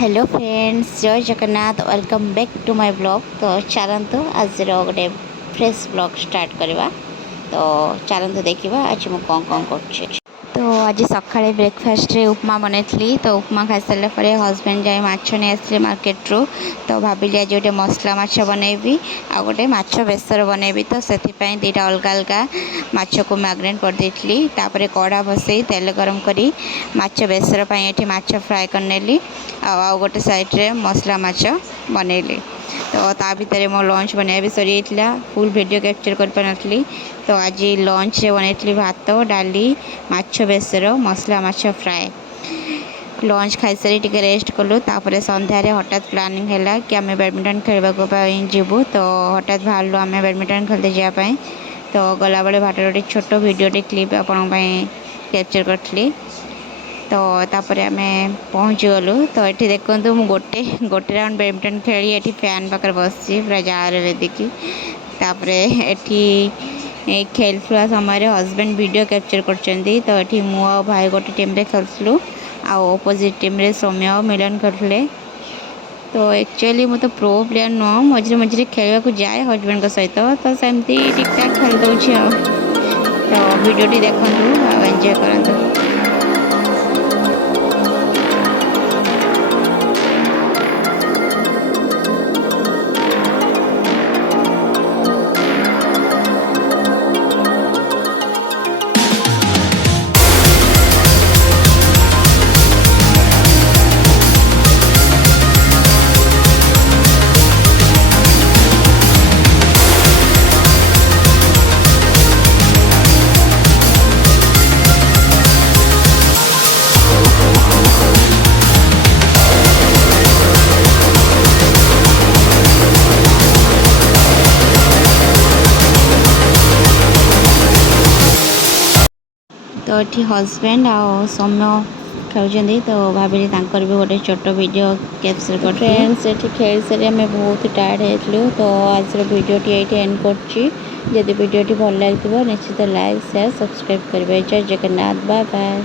Hello friends, जय Jagannath. Welcome back to my blog. तो चलतु आज गोटे फ्रेश ब्लॉग स्टार्ट करवा। तो चलतु देखा आज मुझे कौन कौन कर। तो आज सकाଳେ ब्रेकफास्ट रे उपमा बनई। तो उपमा खाई सारा पर हजबैंड जाए माछ नहीं आसते मार्केट रू। तो भाविली आज गोटे मसला माछ बनैबी आ गोटे माछ बेसर बनैबी। तो से दुईटा अलग अलग माछ को मैग्नेट कर देती। तापर कड़ा बसई तेल गरम करी माछ बेसर ये माछ फ्राए करनेली। आ गोटे साइड्रे मसला माछ बनैली। तो ता भितर मो लंच बनैया भी सरी जाता। फुल वीडियो कैप्चर कर पारि। तो आज लंच बनई भात डाली माछ बेसर मसला माछ फ्राए। लंच खाई सारी टिके रेस्ट कलु। तापर संध्यारे हठात प्लानिंग है कि आम बैडमिंटन खेलवाक जीवु। तो हठात बाहर आम बैडमिंटन खेलते जावाई। तो गला बेले भाटर गोटे छोट वीडियो क्लिप आपण कैप्चर करी। तो तापर आम पहुँची गलु। तो ये देखूँ गोटे गोटे राउंड बैडमिंटन खेली ये फैन पाखे बस पूरा जार बेदिकी। तापर ये खेलुवा समय हजबैंड वीडियो कैप्चर करछंती। तो ये मु आ भाई गोटे टीम रे खेलुँ आ ओपोजिट टीम रे सौम्य मिलन करते। तो एक्चुअली मु तो प्रो प्लेयर नुह, मझे मझे खेलवाक जाए हजबैंड सहित। तो सेमती ठीक ठाक खेल दूची। तो वीडियोटी देखु आ एंजॉय करंतु। तो ये हजबैंड आ सौम्य खेलुँच। तो भाविली भी गोटे छोट वीडियो कैप्चर कर। फ्रेंड्स ये खेल सारी आम बहुत टायर्ड होलु। तो आज वीडियोटी ये एंड कर। वीडियोटी भल लगी निश्चित लाइक शेयर सब्सक्राइब करेंगे। जय जगन्नाथ, बाय बाय।